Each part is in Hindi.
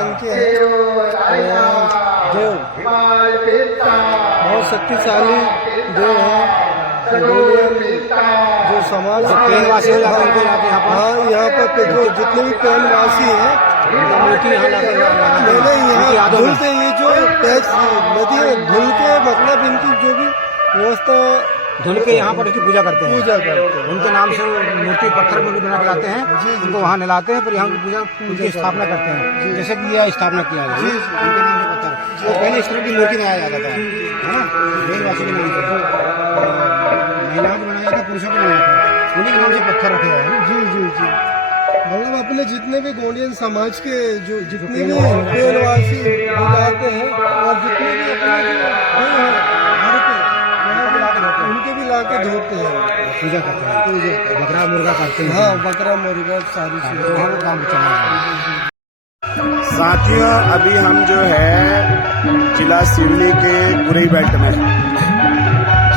रंग के हैं। देव बहुत शक्तिशाली देव है। जो समाज पेनवासी हो जाते हैं हाँ, यहाँ पर जो जितने भी पेनवासी हैं मैंने यहाँ धुल के ये जो नदी है धुल के मतलब इनकी जो भी व्यवस्था धुल के यहाँ पर उसकी पूजा करते हैं। हैं। उनके नाम से मूर्ति पत्थर में भी बना के लाते हैं, उनको वहाँ नहलाते हैं, फिर यहाँ की पूजा उनकी स्थापना करते हैं। जैसे कि यह स्थापना किया गया उनके नाम से पत्थर, तो पहले इस तरह की मूर्ति बनाया जाता था, है ना, देववासी के नाम से। महिलाओं को बनाया जाता, पुरुषों को बनाया जाता, उन्हीं के नाम से पत्थर रखे गए हैं। जी मतलब अपने जितने भी गोंडियन समाज के जो जितने भी पेनवासी हो जाते हैं और जितने भी अपने उनके भी लाके धोते हैं, पूजा करते हैं, बकरा मुर्गा काटते हैं। हाँ, बकरा मुर्गा सारी चीजें काम चला। साथियों, अभी हम जो है जिला सिवनी के गुरई बेल्ट में,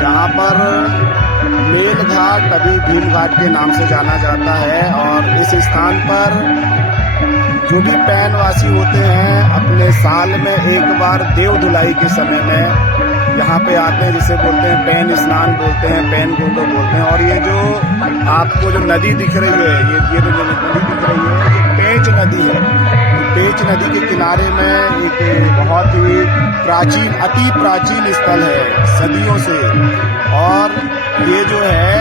जहाँ पर मेल घाट अभी भीम घाट के नाम से जाना जाता है। और इस स्थान पर जो भी पैनवासी होते हैं अपने साल में एक बार देव धुलाई के समय में यहाँ पे आते हैं, जिसे बोलते हैं पैन स्नान बोलते हैं, पैन गोंडो बोलते हैं। और ये जो आपको जो नदी दिख रही है, ये जो नदी दिख रही है, ये पेंच नदी है। पेंच नदी के किनारे में एक बहुत ही प्राचीन, अति प्राचीन स्थल है सदियों से। और ये जो है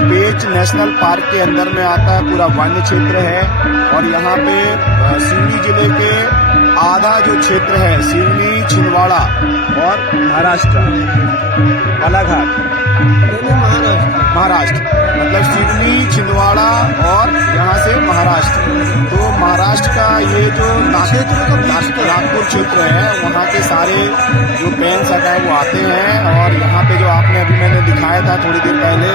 पेंच नेशनल पार्क के अंदर में आता है, पूरा वन्य क्षेत्र है। और यहाँ पे सिवनी जिले के आधा जो क्षेत्र है, सिवनी, छिंदवाड़ा और महाराष्ट्र, बालाघाट, महाराष्ट्र मतलब सिवनी, छिंदवाड़ा और यहाँ से महाराष्ट्र। तो महाराष्ट्र का ये जो नागपुर क्षेत्र है, वहाँ के सारे जो पेन्स है वो आते हैं। और यहाँ पे जो आपने अभी मैंने दिखाया था थोड़ी देर पहले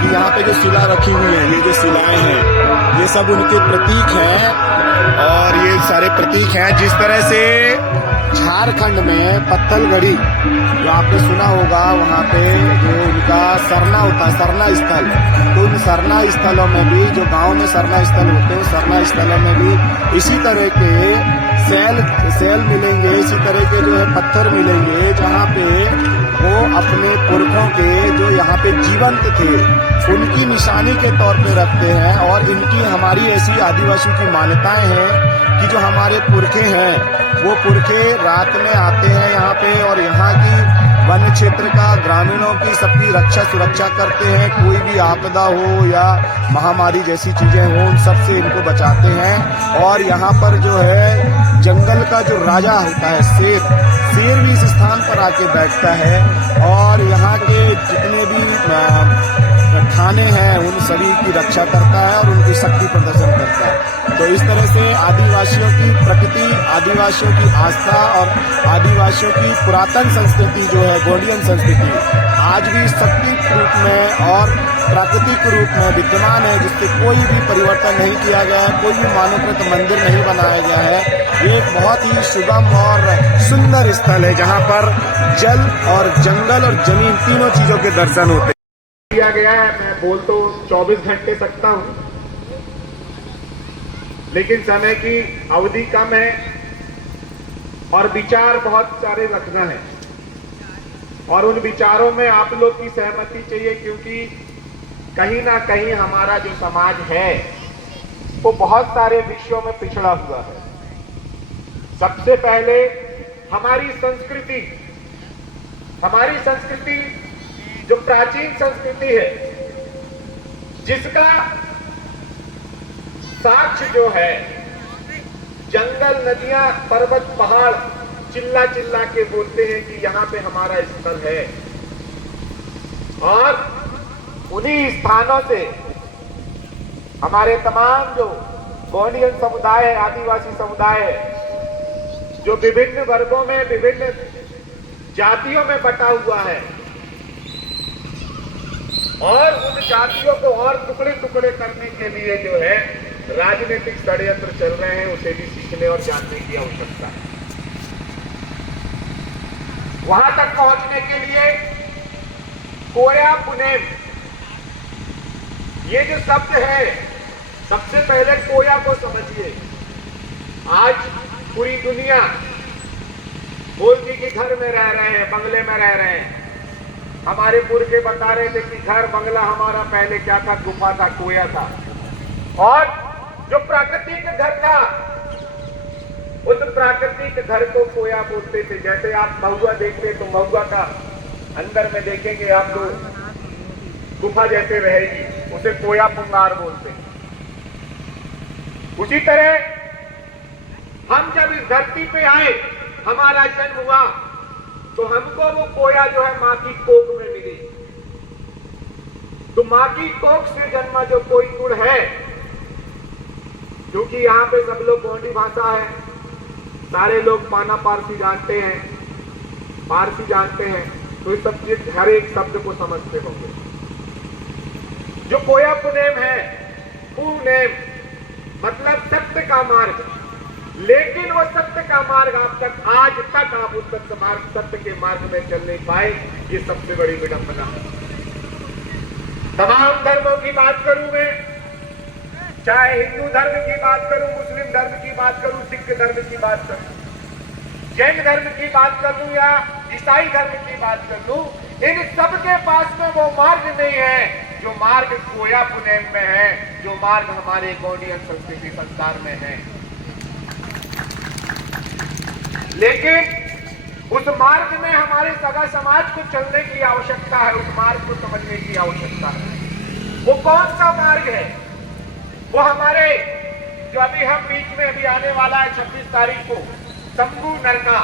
कि यहाँ पे जो शिला रखी हुई है, ये जो शिलाएं हैं, ये सब उनके प्रतीक हैं। और ये सारे प्रतीक हैं। जिस तरह से झारखंड में पत्थलगढ़ी जो आपने सुना होगा, वहाँ पे जो उनका सरना होता है, सरना स्थल, तो उन सरना स्थलों में भी, जो गांव में सरना स्थल होते हैं, सरना स्थलों में भी इसी तरह के सेल मिलेंगे, इसी तरह के जो है पत्थर मिलेंगे, जहाँ पे वो अपने पुरखों के जो यहाँ पे जीवंत थे उनकी निशानी के तौर पे रखते हैं। और इनकी हमारी ऐसी आदिवासियों की मान्यताएं हैं कि जो हमारे पुरखे हैं वो पुरखे रात में आते हैं यहाँ पे, और यहाँ की वन्य क्षेत्र का, ग्रामीणों की सबकी रक्षा सुरक्षा करते हैं। कोई भी आपदा हो या महामारी जैसी चीजें हो, उन सब से इनको बचाते हैं। और यहाँ पर जो है जंगल का जो राजा होता है, शेर भी इस स्थान पर आके बैठता है और यहाँ के जितने भी थाने हैं उन सभी की रक्षा करता है और उनकी शक्ति प्रदर्शन करता है। तो इस तरह से आदिवासियों की प्रकृति, आदिवासियों की आस्था और आदिवासियों की पुरातन संस्कृति जो है, गोंडियन संस्कृति, आज भी शक्ति रूप में और प्राकृतिक रूप में विद्यमान है, जिससे कोई भी परिवर्तन नहीं किया गया है, कोई भी मानवकृत मंदिर नहीं बनाया गया है। ये एक बहुत ही सुगम और सुंदर स्थल है, जहाँ पर जल और जंगल और जमीन तीनों चीजों के दर्शन होते हैं। किया गया है। मैं बोल तो 24 घंटे सकता हूं, लेकिन समय की अवधि कम है और विचार बहुत सारे रखना है, और उन विचारों में आप लोग की सहमति चाहिए, क्योंकि कहीं ना कहीं हमारा जो समाज है वो बहुत सारे विषयों में पिछड़ा हुआ है। सबसे पहले हमारी संस्कृति जो प्राचीन संस्कृति है, जिसका साक्ष्य जो है जंगल, नदियां, पर्वत, पहाड़ चिल्ला चिल्ला के बोलते हैं कि यहाँ पे हमारा स्थल है। और उन्हीं स्थानों से हमारे तमाम जो गोंडियन समुदाय है, आदिवासी समुदाय है, जो विभिन्न वर्गों में, विभिन्न जातियों में बटा हुआ है, और उन जातियों को और टुकड़े टुकड़े करने के लिए जो है राजनीतिक षड्यंत्र चल रहे हैं, उसे भी सीखने और जानने की आवश्यकता है। वहां तक पहुंचने के लिए कोया पुनेम, ये जो शब्द है, सबसे पहले कोया को समझिए। आज पूरी दुनिया बोलती कि घर में रह रहे हैं, बंगले में रह रहे हैं। हमारे पुरखे बता रहे थे कि घर बंगला हमारा पहले क्या था, गुफा था, कुआं था। और जो प्राकृतिक घर था उस प्राकृतिक घर को कुआं बोलते थे। जैसे आप महुआ देखते तो महुआ का अंदर में देखेंगे आप तो गुफा जैसे रहेगी, उसे कुआं पुंगार बोलते हैं। उसी तरह हम जब इस धरती पे आए, हमारा जन्म हुआ, तो हमको वो कुआं जो है मां की कोख में मिली। तो मां की कोख से जन्मा जो कोई गुण है, क्योंकि यहाँ पे सब लोग गोंडी भाषा है, सारे लोग पाना पारसी जानते हैं, पारसी जानते हैं, तो इस सब हर एक शब्द को समझते होंगे। जो कोया पुनेम है, पुनेम मतलब सत्य का मार्ग, लेकिन वो सत्य का मार्ग आप तक आज तक आप उस सत्य के मार्ग में चल नहीं पाए, ये सबसे बड़ी विडंबना है। तमाम धर्मों की बात करूं मैं, चाहे हिंदू धर्म की बात करूं, मुस्लिम धर्म की बात करूं, सिख धर्म की बात करूं, जैन धर्म की बात कर लूं या ईसाई धर्म की बात कर लूं, इन सबके पास में वो मार्ग नहीं है जो मार्ग कोया पुनेम में है, जो मार्ग हमारे गौड़ियन संस्कृति संस्कार में है। लेकिन उस मार्ग में हमारे सगा समाज को चलने की आवश्यकता है, उस मार्ग को समझने की आवश्यकता है। वो कौन सा मार्ग है? वो हमारे जो अभी हम बीच में अभी आने वाला है 26 तारीख को शंभू नरका,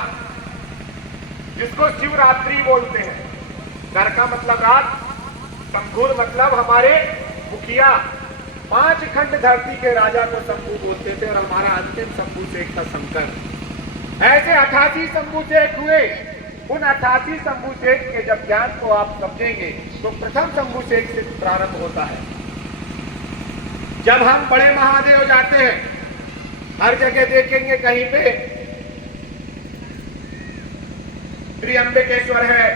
जिसको शिवरात्रि बोलते हैं। नरका मतलब रात, शंभूर मतलब हमारे मुखिया, 5 खंड धरती के राजा को शंभू बोलते थे, और हमारा अंतिम शंभू शेख था शंकर। ऐसे 88 शंभू शेख हुए। उन 88 शंभू शेख के जब ज्ञान को आप समझेंगे तो प्रथम शंभू शेख से प्रारंभ होता है। जब हम बड़े महादेव जाते हैं, हर जगह देखेंगे कहीं पे त्रियंबकेश्वर है,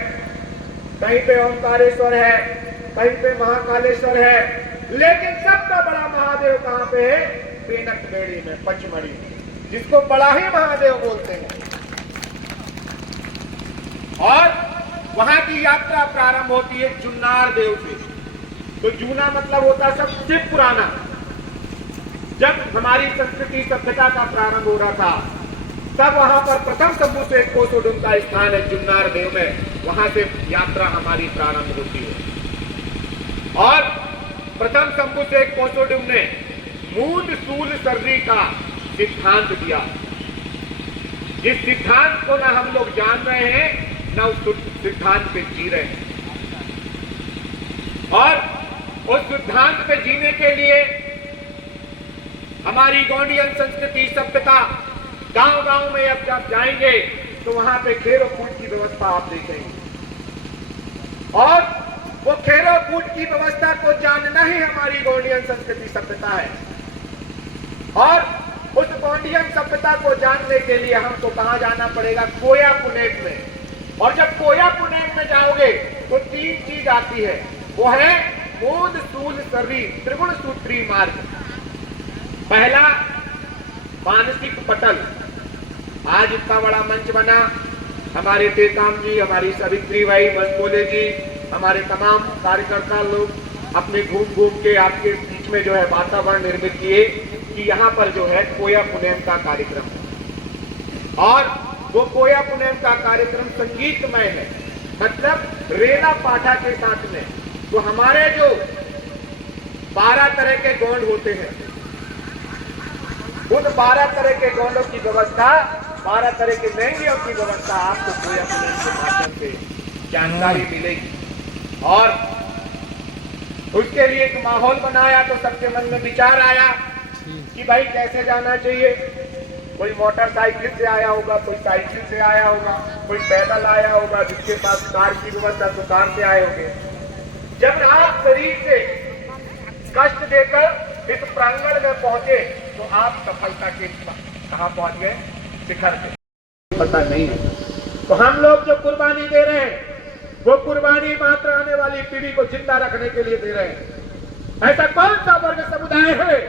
कहीं पे ओंकारेश्वर है, कहीं पे महाकालेश्वर है, लेकिन सबका बड़ा महादेव कहां पे है? पेनकबेड़ी में, पचमढ़ी में, जिसको बड़ा ही महादेव बोलते हैं। और वहां की यात्रा प्रारंभ होती है जुन्नार देव से। तो जूना मतलब होता है सबसे पुराना। जब हमारी संस्कृति सभ्यता का प्रारंभ हो रहा था, तब वहां पर प्रथम शंभू से कोसोडुम का स्थान है जुन्नार देव में, वहां से यात्रा हमारी प्रारंभ होती है। और प्रथम शंभू से कोसोडुम ने मूल सूल सर्री का सिद्धांत दिया। जिस सिद्धांत को ना हम लोग जान रहे हैं, ना उस सिद्धांत पे जी रहे हैं। और उस सिद्धांत पे जीने के लिए हमारी गौंडियन संस्कृति सभ्यता गांव-गांव में अब जब जाएंगे तो वहां पे खेरो कूद की व्यवस्था आप देखेंगे। और वो खेरो कूद की व्यवस्था को जानना ही हमारी गौंडियन संस्कृति सभ्यता है। और उस गौंडियन सभ्यता को जानने के लिए हमको कहां जाना पड़ेगा? कोया पुनेम में। और जब कोया पुनेम में जाओगे तो 3 चीज आती है, वो है मूल सूल सर्री त्रिगुण सूत्री मार्ग। पहला मानसिक पटल, आज इतना बड़ा मंच बना, हमारे टेकाम जी, हमारी सावित्री भाई मनमोले जी, हमारे तमाम कार्यकर्ता लोग अपने घूम घूम के आपके बीच में जो है वातावरण निर्मित किए कि यहाँ पर जो है कोया पुनेम का कार्यक्रम है। और वो कोया पुनेम का कार्यक्रम संगीतमय है, मतलब रेला पाठा के साथ में। तो हमारे जो 12 तरह के गौंड होते हैं, उन 12 तरह के गौंडों की व्यवस्था, 12 तरह के महंगियों की व्यवस्था आपको कोया पुनेम के माध्यम से जानकारी मिलेगी। और उसके लिए एक माहौल बनाया तो सबके मन में विचार आया कि भाई कैसे जाना चाहिए। कोई मोटरसाइकिल से आया होगा, कोई साइकिल से आया होगा, कोई पैदल आया होगा, जिसके पास कार की व्यवस्था तो कार से आए होंगे। जब आप शरीर से कष्ट देकर इस प्रांगण में पहुंचे तो आप सफलता के कहां पहुंच गए? शिखर पे। पता नहीं है। तो हम लोग जो कुर्बानी दे रहे हैं, वो कुर्बानी मात्र आने वाली पीढ़ी को जिंदा रखने के लिए दे रहे हैं। ऐसा कौन सा वर्ग समुदाय है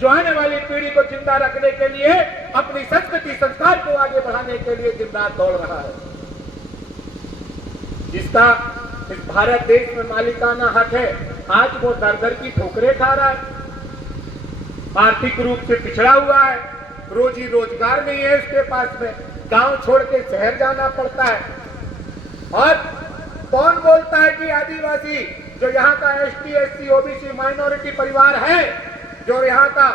जो आने वाली पीढ़ी को जिंदा रखने के लिए अपनी संस्कृति संस्कार के लिए दिन रात दौड़ रहा है, जिसका इस भारत देश में मालिकाना हक है, आज वो दर दर की ठोकरें खा रहा है, आर्थिक रूप से पिछड़ा हुआ है, रोजी रोजगार नहीं है उसके पास में, गांव छोड़ के शहर जाना पड़ता है। और कौन बोलता है कि आदिवासी जो यहाँ का एसटी, एससी, ओबीसी माइनॉरिटी परिवार है, जो यहाँ का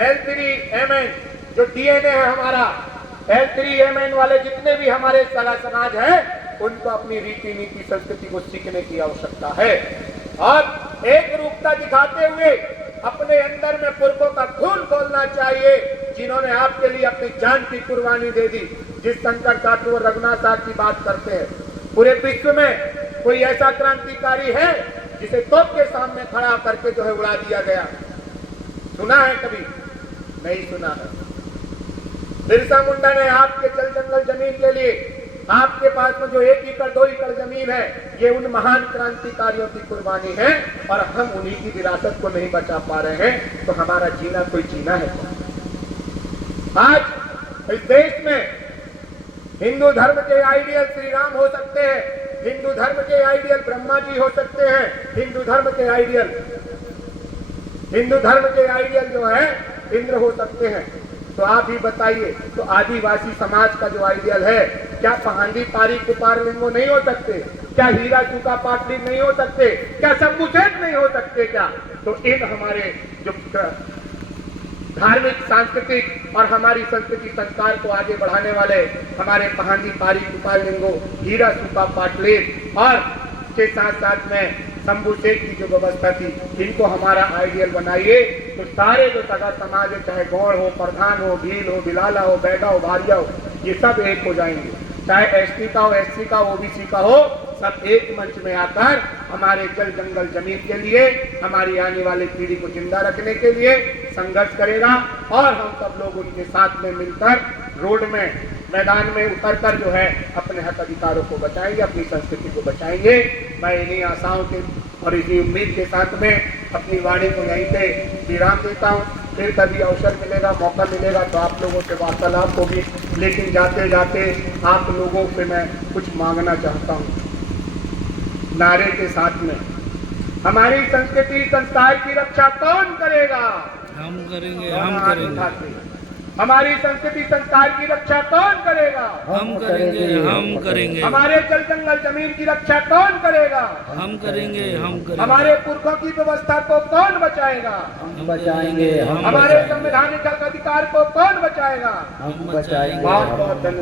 L3MN जो डीएनए है हमारा, L3MN वाले जितने भी हमारे सगा समाज है, उनको अपनी रीति नीति संस्कृति को सीखने की आवश्यकता है और एक रूपता दिखाते हुए अपने अंदर में पुरखों का खून खोलना चाहिए, जिन्होंने आपके लिए अपनी जान की कुर्बानी दे दी। जिस शंकर साधु और रघुनाथ साहब की बात करते हैं, पूरे विश्व में कोई ऐसा क्रांतिकारी है जिसे तोप के सामने खड़ा करके जो है उड़ा दिया गया? सुना है कभी? नहीं सुना है। बिरसा मुंडा ने आपके जल जंगल जमीन के लिए, आपके पास में जो 1 एकड़ 2 एकड़ जमीन है, ये उन महान क्रांतिकारियों की कुर्बानी है और हम उन्हीं की विरासत को नहीं बचा पा रहे हैं, तो हमारा जीना कोई जीना है क्या? आज इस देश में हिंदू धर्म के आइडियल श्री राम हो सकते हैं, हिंदू धर्म के आइडियल ब्रह्मा जी हो सकते हैं, हिंदू धर्म के आइडियल जो है इंद्र हो सकते हैं, तो आप ही बताइए, तो आदिवासी समाज का जो आइडियल है, क्या पहांडी पारी कुपार लिंगो नहीं हो सकते? क्या हीरा चूका पाटली नहीं हो सकते? क्या शंभू सेठ नहीं हो सकते क्या? तो इन हमारे जो धार्मिक, सांस्कृतिक और हमारी संस्कृति संस्कार को आगे बढ़ाने वाले हमारे पहांडी पारी कुपार लिंगो, हीरा चूका पाटली और के साथ साथ में शंभू सेठ की जो व्यवस्था थी, इनको हमारा आइडियल बनाइए, तो सारे जो सगा समाज है, चाहे गौड़ हो, प्रधान हो, भील हो, बिलाला हो, बैगा हो, भारिया हो, ये सब एक हो जाएंगे। चाहे एसटी का हो, एससी का, ओबीसी का हो, सब एक मंच में आकर हमारे जल जंगल जमीन के लिए, हमारी आने वाली पीढ़ी को जिंदा रखने के लिए संघर्ष करेगा और हम सब लोग उनके साथ में मिलकर रोड में, मैदान में उतरकर जो है अपने हक अधिकारों को बचाएंगे, अपनी संस्कृति को बचाएंगे। मैं इन्हीं आशाओं के और इसी उम्मीद के साथ में अपनी वाणी को यहीं पे विराम देता हूँ। फिर कभी अवसर मिलेगा, मौका मिलेगा तो आप लोगों से वार्तालाप होगी, लेकिन जाते जाते आप लोगों से मैं कुछ मांगना चाहता हूँ नारे के साथ में। हमारी संस्कृति संस्कार की रक्षा कौन करेगा? हम करेंगे, हम करेंगे। हमारी संस्कृति संस्कार की रक्षा कौन करेगा? हम करेंगे, हम करेंगे। हमारे जल जंगल जमीन की रक्षा कौन करेगा? हम करेंगे, हम करेंगे। हमारे पुरखों की व्यवस्था को कौन बचाएगा? हम बचाएंगे, हम हमारे संवैधानिक अधिकार को कौन बचाएगा? हम बचाएंगे। बहुत बहुत धन्यवाद।